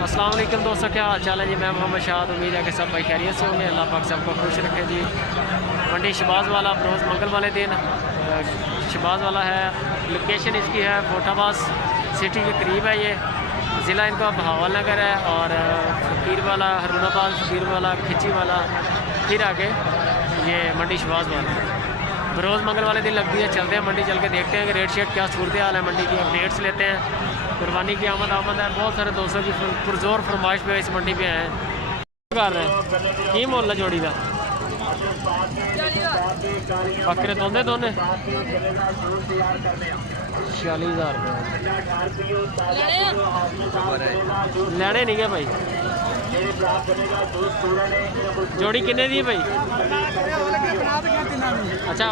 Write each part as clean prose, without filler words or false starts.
अस्सलाम वालेकुम दोस्तों, क्या हाल चाल है जी। मैं मोहम्मद शाह, उम्मीद है कि सब भाई खैरियत से होंगे। अल्लाह पाक सबको खुश रखे जी। मंडी शहबाज वाला रोज़ मंगल वाले दिन शहबाज वाला है। लोकेशन इसकी है फोटाबाज सिटी के करीब है। ये ज़िला इनका बहावल नगर है और फ़कीर वाला हरुणाबाद, फ़कीर वाला, खिची वाला, फिर आगे ये मंडी शहबाज वाला रोज़ मंगल वाले दिन लगती है। चलते हैं मंडी, चल के देखते हैं कि रेट शेट क्या सूरत हाल है। मंडी की अपडेट्स लेते हैं। कुर्बानी की आमद है। बहुत सारे दोस्तों की पुरजोर फरमाइश पे इस मंडी पे आए हैं। कर रहे हैं की मोल जोड़ी का बकरे दोंदे दोने 46,000 लैने नहीं गए भाई। जोड़ी किन्ने दी भाई? अच्छा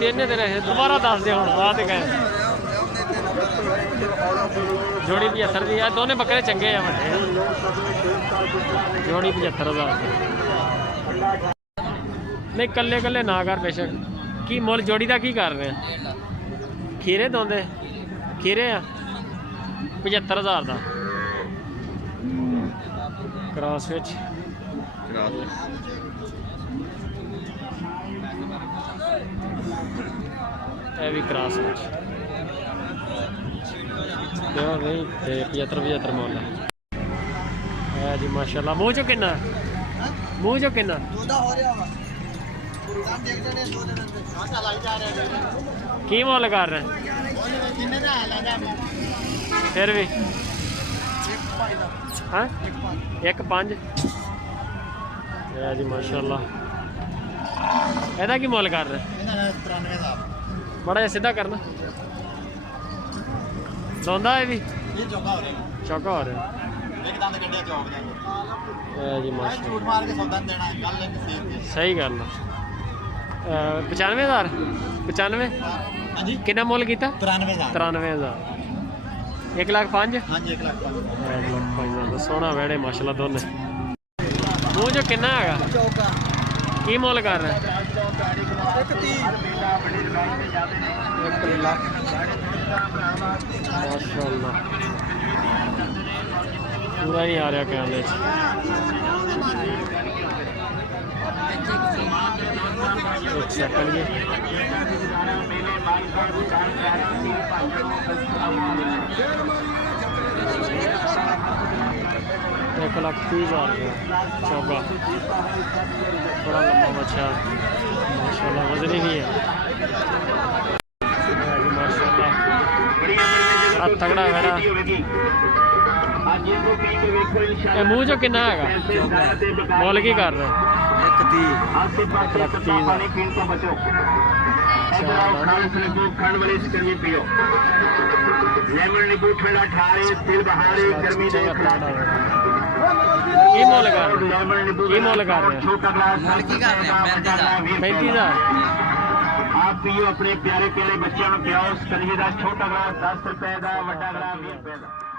तीन दे रहे दोबारा दस दे हम गए। जोड़ी 75 दी है। दोनों बकरे चंगे हैं बड़े। जोड़ी 75,000 नहीं कल्ले कल्ले ना कर बेशक। की मुल जोड़ी का की कर रहे हैं? खीरे दोंदे खीरे आ 75,000 का क्रॉस विच भी क्रॉस विच नहीं 75 मुल है जी माशाल्लाह। मूँह चो किन्ना मूँह चो किन्ना की मुल कर रहे हैं? फिर भी हाँ 1.5 जी माशाल्लाह। ਇਹਦਾ ਕੀ ਮੁੱਲ ਕਰ ਰਹੇ? ਬੜਾ ਜਿਹਾ ਸਿੱਧਾ ਕਰਨਾ ਦੋਂਦਾ ਹੈ ਵੀ ਚੌਕਾ ਹੋ ਰਿਹਾ ਜੀ ਮਾਸ਼ਾਅੱਲਾ। ਸਹੀ ਗੱਲ ਆ। 95,000 95 ਕਿੰਨਾ ਮੁੱਲ ਕੀਤਾ? 93,000 1,05,000 ਸੋਹਣਾ ਵੈੜੇ ਮਾਸ਼ਾਅੱਲਾ ਦੋਨੇ। ਮੂੰਹ ਜੋ ਕਿੰਨਾ ਹੈਗਾ ਕੀ ਮੁੱਲ ਕਰ ਰਿਹਾ? 1 ਲੱਖ माशाअल्लाह पूरा नहीं आ रहा कैमरे एक सेकंड ये 1,30,000 चौका बड़ा लंबा बच्चा माशाअल्लाह। वजनी भी है तगड़ा बेड़ा। मूँह जो किन्ना है मोल की कर रहे? 35,000 आप पियो अपने प्यारे प्यारे बच्चों में पियाओ। कलिए का छोटा ग्लास 10 रुपए का, बड़ा ग्लास 20 रुपए का।